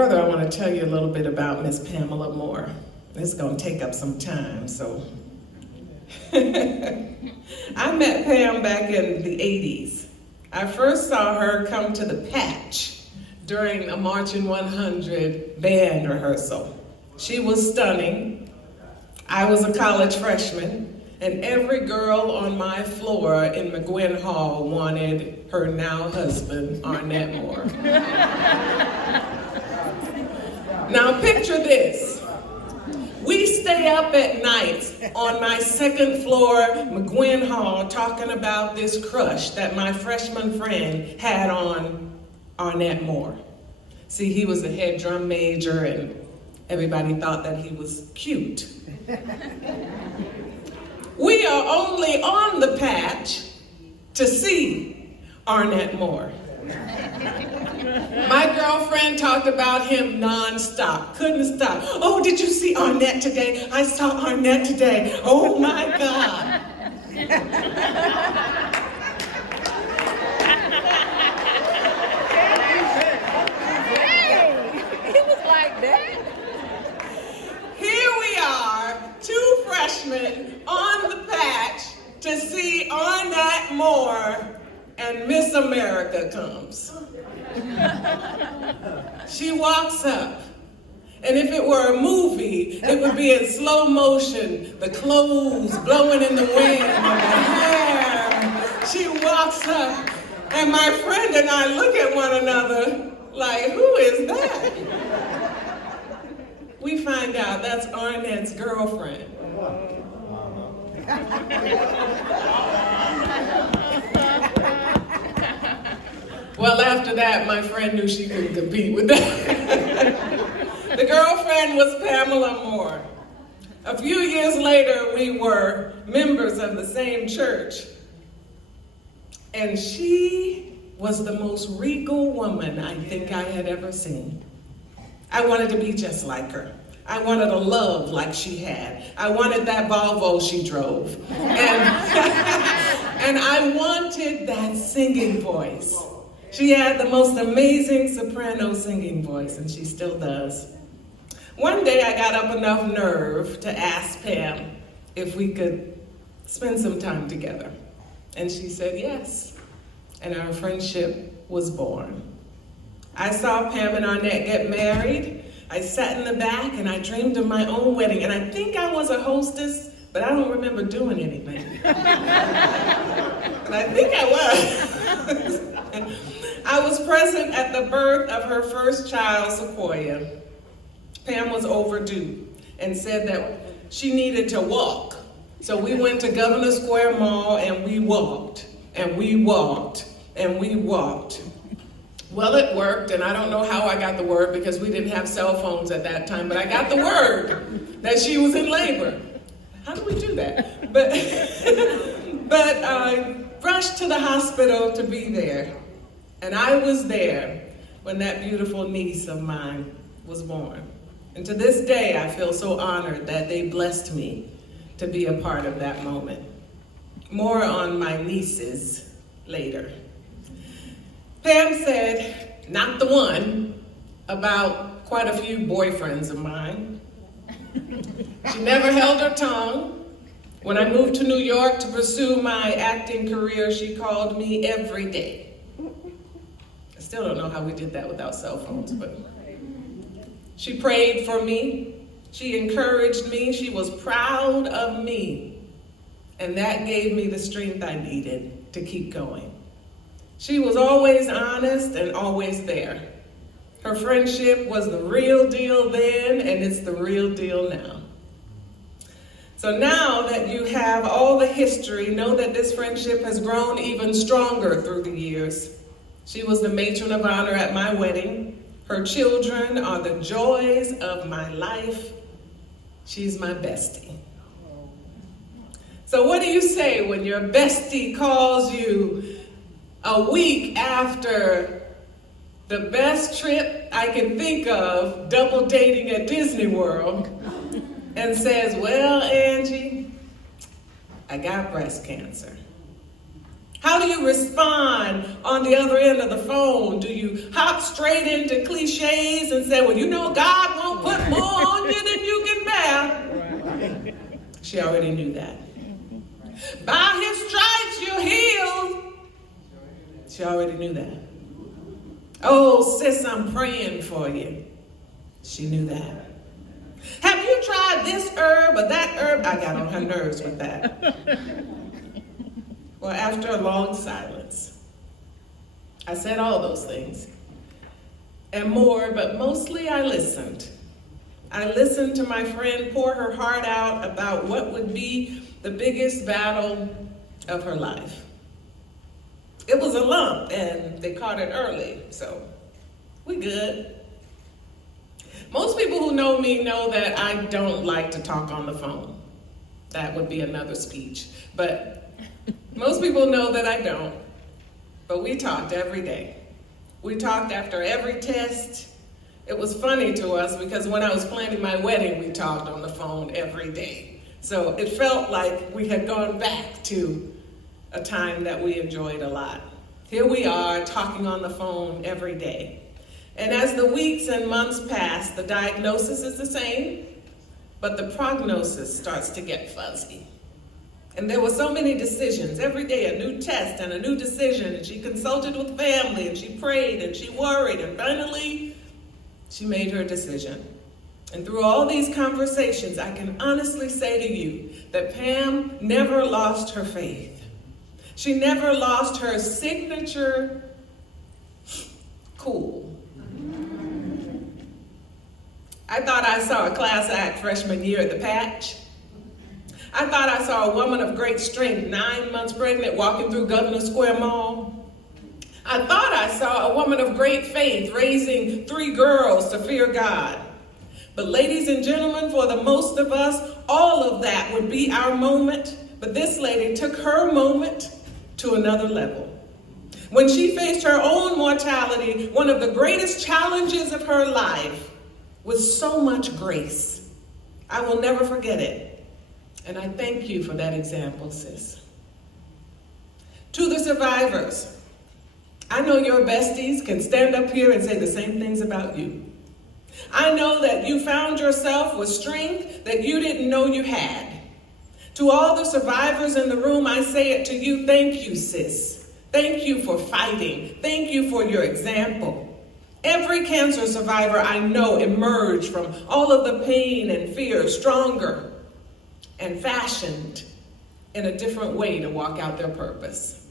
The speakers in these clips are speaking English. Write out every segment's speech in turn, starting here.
further, I want to tell you a little bit about Miss Pamela Moore. This is going to take up some time, so. I met Pam back in the 80s. I first saw her come to the Patch during a Marching 100 band rehearsal. She was stunning. I was a college freshman, and every girl on my floor in McGuinn Hall wanted her now husband, Arnett Moore. Now picture this. We stay up at night on my second floor McGuinn Hall talking about this crush that my freshman friend had on Arnett Moore. See, he was a head drum major and everybody thought that he was cute. We are only on the Patch to see Arnett Moore. My girlfriend talked about him nonstop, couldn't stop. Oh, did you see Arnett today? I saw Arnett today. Oh my God. It was like that. Here we are, two freshmen on the Patch to see Arnett Moore, and Miss America comes. She walks up, and if it were a movie, it would be in slow motion, the clothes blowing in the wind, and the hair. She walks up, and my friend and I look at one another like, who is that? We find out that's Arnett's girlfriend. Well, after that, my friend knew she couldn't compete with that. The girlfriend was Pamela Moore. A few years later, we were members of the same church. And she was the most regal woman I think I had ever seen. I wanted to be just like her. I wanted a love like she had. I wanted that Volvo she drove. And I wanted that singing voice. She had the most amazing soprano singing voice, and she still does. One day I got up enough nerve to ask Pam if we could spend some time together. And she said yes, and our friendship was born. I saw Pam and Arnett get married. I sat in the back and I dreamed of my own wedding, and I think I was a hostess, but I don't remember doing anything. But I think I was. I was present at the birth of her first child, Sequoia. Pam was overdue and said that she needed to walk. So we went to Governor Square Mall and we walked, and we walked, and we walked. Well, it worked, and I don't know how I got the word because we didn't have cell phones at that time, but I got the word that she was in labor. How do we do that? But I rushed to the hospital to be there. And I was there when that beautiful niece of mine was born. And to this day, I feel so honored that they blessed me to be a part of that moment. More on my nieces later. Pam said, not the one, about quite a few boyfriends of mine. She never held her tongue. When I moved to New York to pursue my acting career, she called me every day. I still don't know how we did that without cell phones, but she prayed for me. She encouraged me. She was proud of me. And that gave me the strength I needed to keep going. She was always honest and always there. Her friendship was the real deal then, and it's the real deal now. So now that you have all the history, know that this friendship has grown even stronger through the years. She was the matron of honor at my wedding. Her children are the joys of my life. She's my bestie. So what do you say when your bestie calls you a week after the best trip I can think of, double dating at Disney World, and says, well, Angie, I got breast cancer. How do you respond on the other end of the phone? Do you hop straight into cliches and say, well, you know, God won't put more on you than you can bear? She already knew that. By his stripes you're healed. She already knew that. Oh, sis, I'm praying for you. She knew that. Have you tried this herb or that herb? I got on her nerves with that. Well, after a long silence, I said all those things and more, but mostly I listened. I listened to my friend pour her heart out about what would be the biggest battle of her life. It was a lump, and they caught it early, so we good. Most people who know me know that I don't like to talk on the phone. That would be another speech, but most people know that I don't. But we talked every day. We talked after every test. It was funny to us because when I was planning my wedding, we talked on the phone every day. So it felt like we had gone back to a time that we enjoyed a lot. Here we are talking on the phone every day. And as the weeks and months pass, the diagnosis is the same, but the prognosis starts to get fuzzy. And there were so many decisions, every day a new test and a new decision, and she consulted with family, and she prayed, and she worried, and finally, she made her decision. And through all these conversations, I can honestly say to you that Pam never lost her faith. She never lost her signature cool. I thought I saw a class act freshman year at the Patch. I thought I saw a woman of great strength, 9 months pregnant, walking through Governor Square Mall. I thought I saw a woman of great faith, raising 3 girls to fear God. But ladies and gentlemen, for the most of us, all of that would be our moment. But this lady took her moment to another level. When she faced her own mortality, one of the greatest challenges of her life, with so much grace. I will never forget it. And I thank you for that example, sis. To the survivors, I know your besties can stand up here and say the same things about you. I know that you found yourself with strength that you didn't know you had. To all the survivors in the room, I say it to you, thank you, sis. Thank you for fighting. Thank you for your example. Every cancer survivor I know emerged from all of the pain and fear stronger and fashioned in a different way to walk out their purpose.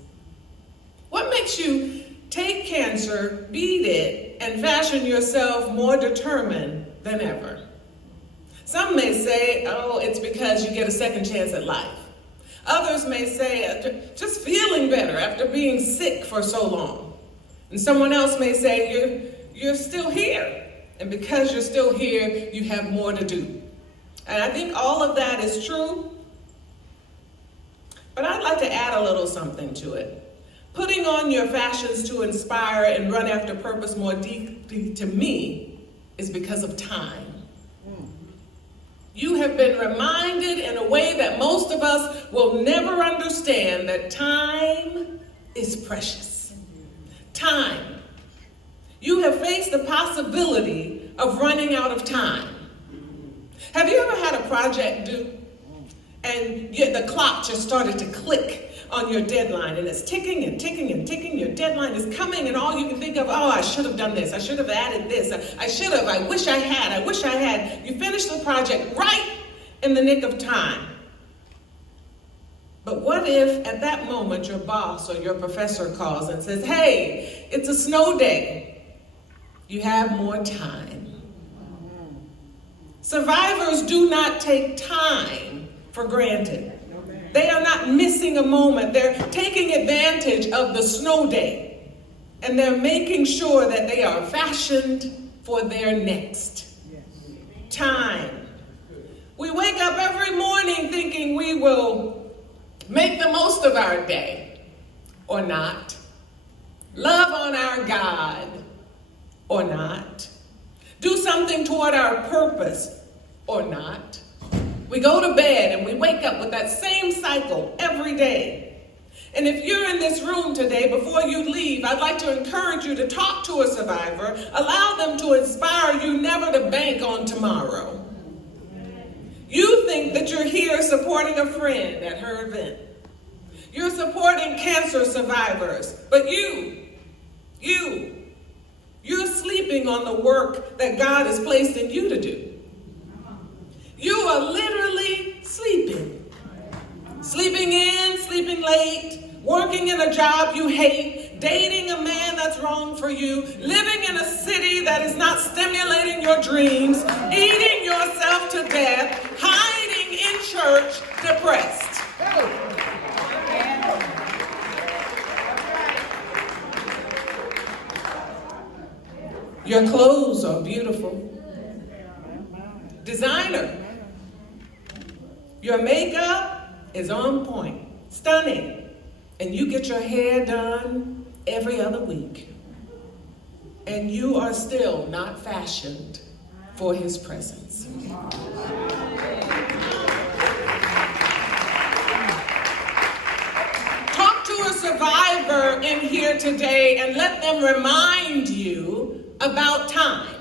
What makes you take cancer, beat it, and fashion yourself more determined than ever? Some may say, oh, it's because you get a second chance at life. Others may say, just feeling better after being sick for so long. And someone else may say, you're still here. And because you're still here, you have more to do. And I think all of that is true. But I'd like to add a little something to it. Putting on your fashions to inspire and run after purpose more deeply to me is because of time. You have been reminded in a way that most of us will never understand that time is precious. Time. You have faced the possibility of running out of time. Have you ever had a project due and the clock just started to click on your deadline and it's ticking and ticking and ticking, your deadline is coming and all you can think of, oh, I should have done this, I should have added this, I wish I had. You finish the project right in the nick of time. But what if at that moment your boss or your professor calls and says, hey, it's a snow day. You have more time. Survivors do not take time for granted. They are not missing a moment. They're taking advantage of the snow day. And they're making sure that they are fashioned for their next time. We wake up every morning thinking we will make the most of our day or not. Love on our God or not. Do something toward our purpose or not. We go to bed and we wake up with that same cycle every day. And if you're in this room today, before you leave, I'd like to encourage you to talk to a survivor. Allow them to inspire you never to bank on tomorrow. You think that you're here supporting a friend at her event. You're supporting cancer survivors, but you're sleeping on the work that God has placed in you to do. You are literally sleeping. Sleeping in, sleeping late, working in a job you hate, dating a man that's wrong for you, living in a city that is not stimulating your dreams, eating yourself to death, hiding in church, depressed. Your clothes are beautiful. Designer. Your makeup is on point, stunning, and you get your hair done every other week. And you are still not fashioned for his presence. Talk to a survivor in here today and let them remind you about time.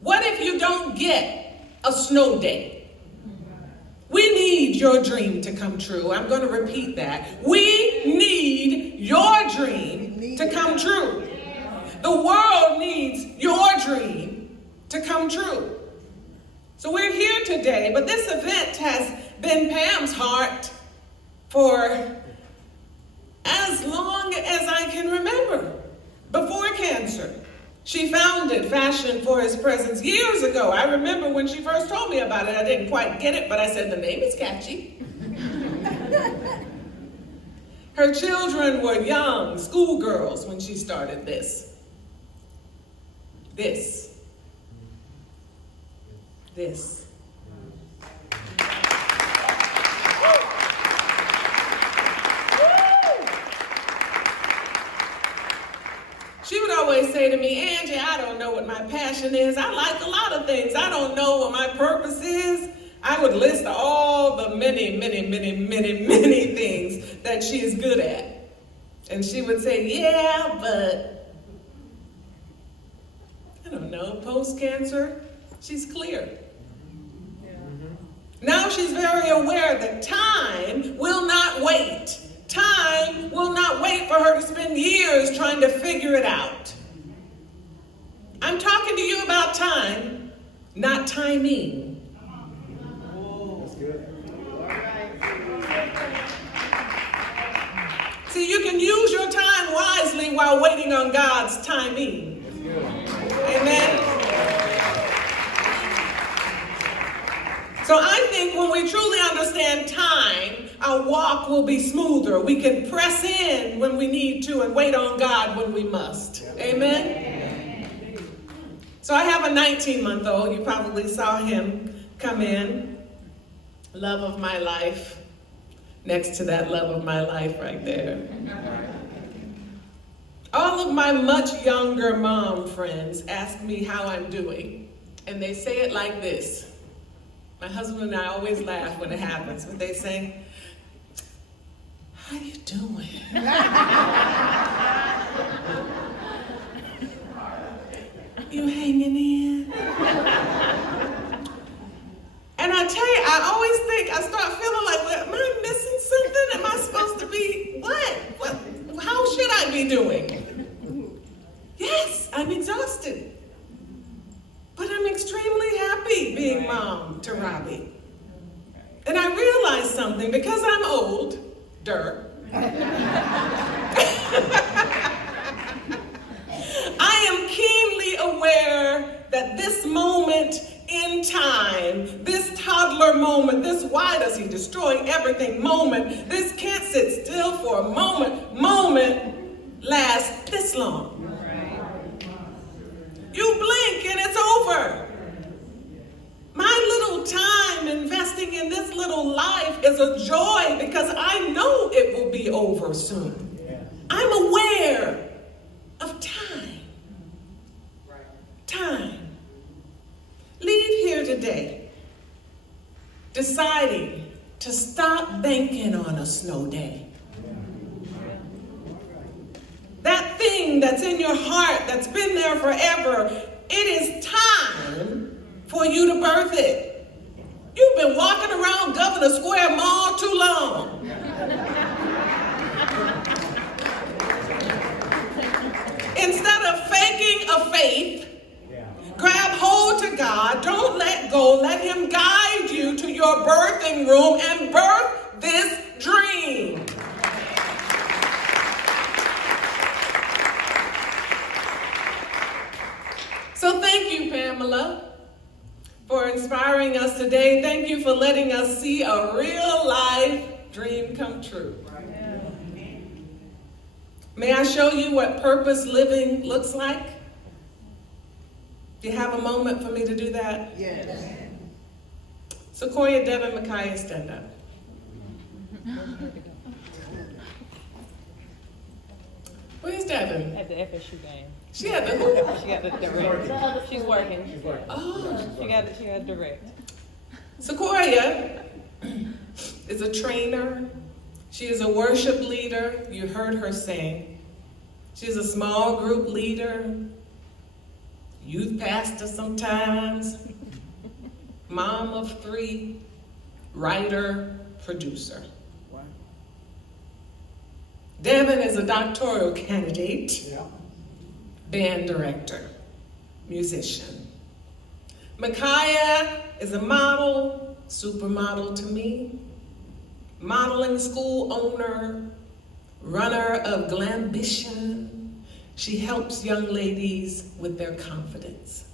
What if you don't get a snow day? We need your dream to come true. I'm going to repeat that. We need your dream to come true. The world needs your dream to come true. So we're here today, but this event has been Pam's heart for as long as I can remember. Before cancer, she founded Fashion for His Presence years ago. I remember when she first told me about it, I didn't quite get it, but I said, the name is catchy. Her children were young schoolgirls when she started this. This. She would always say to me, Angie, I don't know what my passion is. I like a lot of things. I don't know what my purpose is. I would list all the many things that she is good at. And she would say, yeah, but I don't know, post-cancer, she's clear. Now she's very aware that time will not wait. Time will not wait for her to spend years trying to figure it out. I'm talking to you about time, not timing. That's good. See, you can use your time wisely while waiting on God's timing. Amen. So I think when we truly understand time, our walk will be smoother. We can press in when we need to and wait on God when we must. Amen? So I have a 19-month-old. You probably saw him come in. Love of my life. Next to that love of my life right there. All of my much younger mom friends ask me how I'm doing. And they say it like this. My husband and I always laugh when it happens, but they say, how you doing? You hanging in? And I tell you, I always think, I start feeling like, well, am I missing something? Am I supposed to be, what? How should I be doing? Yes, I'm exhausted. But I'm extremely happy being mom to Robbie. And I realized something, because I'm older, I am keenly aware that this moment in time, this toddler moment, this why does he destroy everything moment, this can't sit still for a moment lasts this long. You blink and it's over. My little time investing in this little life is a joy because I know it will be over soon. I'm aware of time. Time. Leave here today deciding to stop banking on a snow day. thing that's in your heart that's been there forever, it is time for you to birth it. You've been walking around Governor Square Mall too long. Instead of faking a faith, grab hold to God, don't let go, let him guide you to your birthing room and birth this dream. So thank you, Pamela, for inspiring us today. Thank you for letting us see a real life dream come true. May I show you what purpose living looks like? Do you have a moment for me to do that? Yes. Sequoia, Devin, Micaiah, stand up. Where's Devin? At the FSU game. She had the who? She got the direct. She's working. She's working. Oh. She got direct. Sequoia is a trainer. She is a worship leader. You heard her sing. She's a small group leader, youth pastor sometimes, mom of 3, writer, producer. Wow. Devin is a doctoral candidate, Yeah. band director, musician. Micaiah is a model, supermodel to me, modeling school owner, runner of Glambition. She helps young ladies with their confidence.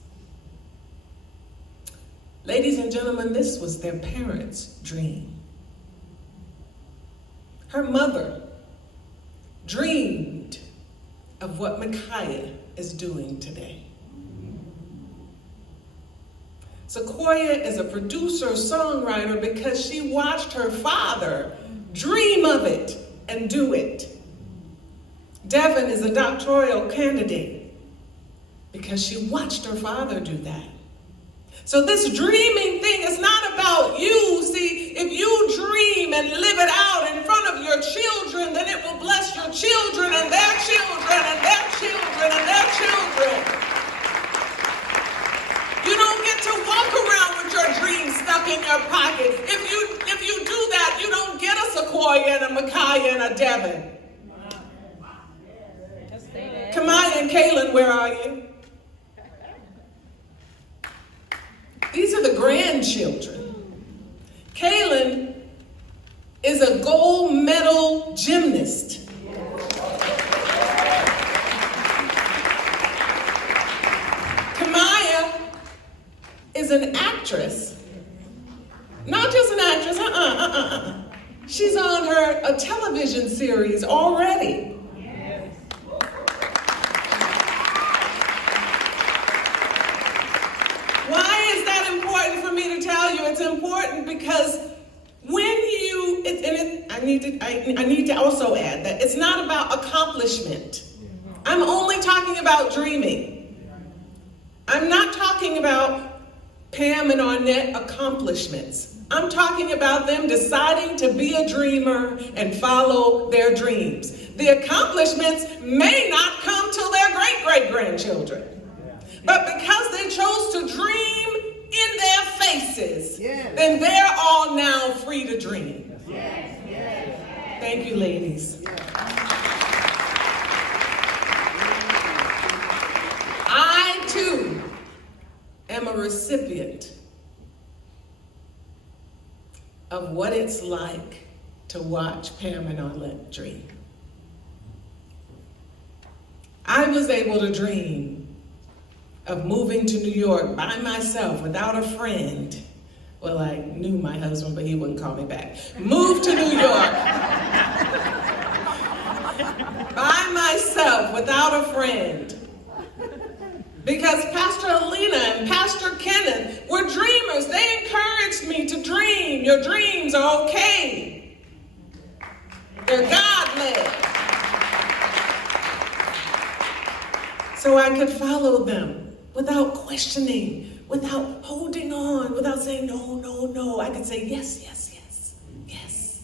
Ladies and gentlemen, this was their parents' dream. Her mother dreamed of what Micaiah is doing today. Sequoia is a producer, songwriter because she watched her father dream of it and do it. Devin is a doctoral candidate because she watched her father do that. So this dreaming thing is not about you. See, if you dream and live it out in front of your children, then it will bless your children and their children and their children and their children. You don't get to walk around with your dreams stuck in your pocket. If you do that, you don't get a Sequoia and a Micaiah and a Devin. Kamaya and Kaylin, where are you? These are the grandchildren. Kaylin is a gold medal gymnast. Kamaya is an actress. Not just an actress, She's on a television series already. Why is that important for me to tell you? It's important because when you, I need to also add that it's not about accomplishment. I'm only talking about dreaming. I'm not talking about Pam and Arnett accomplishments. I'm talking about them deciding to be a dreamer and follow their dreams. The accomplishments may not come till their great-great-grandchildren. But because they chose to dream in their faces, then they're all now free to dream. Thank you, ladies. I, too, am a recipient of what it's like to watch Pam and Arlette dream. I was able to dream of moving to New York by myself without a friend. Well, I knew my husband, but he wouldn't call me back. Moved to New York by myself without a friend. Because Pastor Alina and Pastor Kenneth were dreamers. They encouraged me to dream. Your dreams are okay. They're God-led. So I could follow them without questioning, without holding on, without saying no, no, no. I could say yes, yes, yes, yes.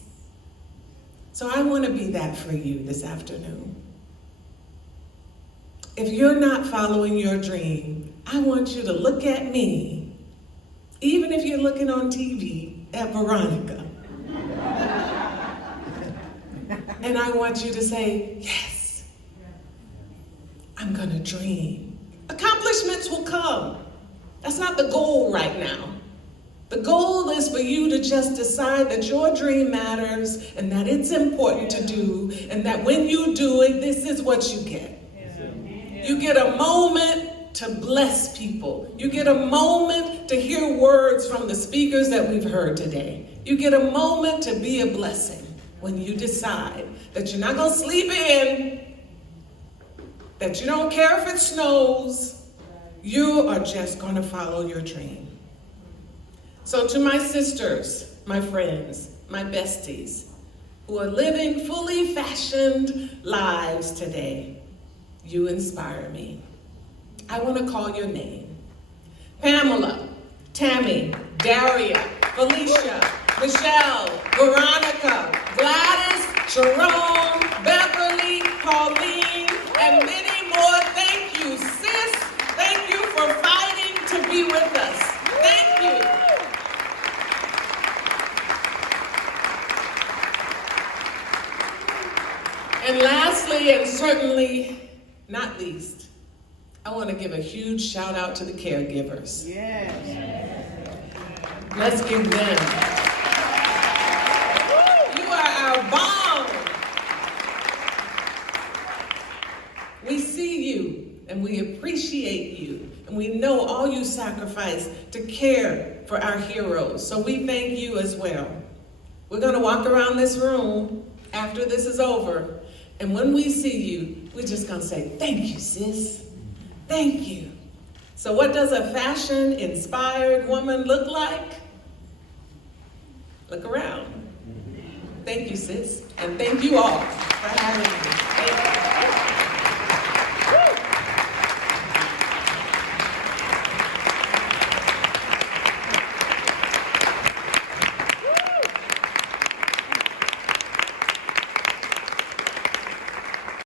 So I want to be that for you this afternoon. if you're not following your dream, I want you to look at me, even if you're looking on TV at Veronica. And I want you to say, yes, I'm gonna dream. Accomplishments will come. That's not the goal right now. The goal is for you to just decide that your dream matters and that it's important to do, and that when you do it, this is what you get. You get a moment to bless people. You get a moment to hear words from the speakers that we've heard today. You get a moment to be a blessing when you decide that you're not gonna sleep in, that you don't care if it snows, you are just gonna follow your dream. So to my sisters, my friends, my besties, who are living fully fashioned lives today, you inspire me. I want to call your name. Pamela, Tammy, Daria, Felicia, Michelle, Veronica, Gladys, Jerome, Beverly, Pauline, and many more. Thank you, sis. Thank you for fighting to be with us. Thank you. And lastly, and certainly not least, I want to give a huge shout out to the caregivers. Yes. Let's give them. You are our bond. We see you and we appreciate you, and we know all you sacrifice to care for our heroes. So we thank you as well. We're going to walk around this room after this is over. And when we see you, we're just gonna say, thank you, sis. Thank you. So what does a fashion-inspired woman look like? Look around. Thank you, sis. And thank you all for having me. Thank you.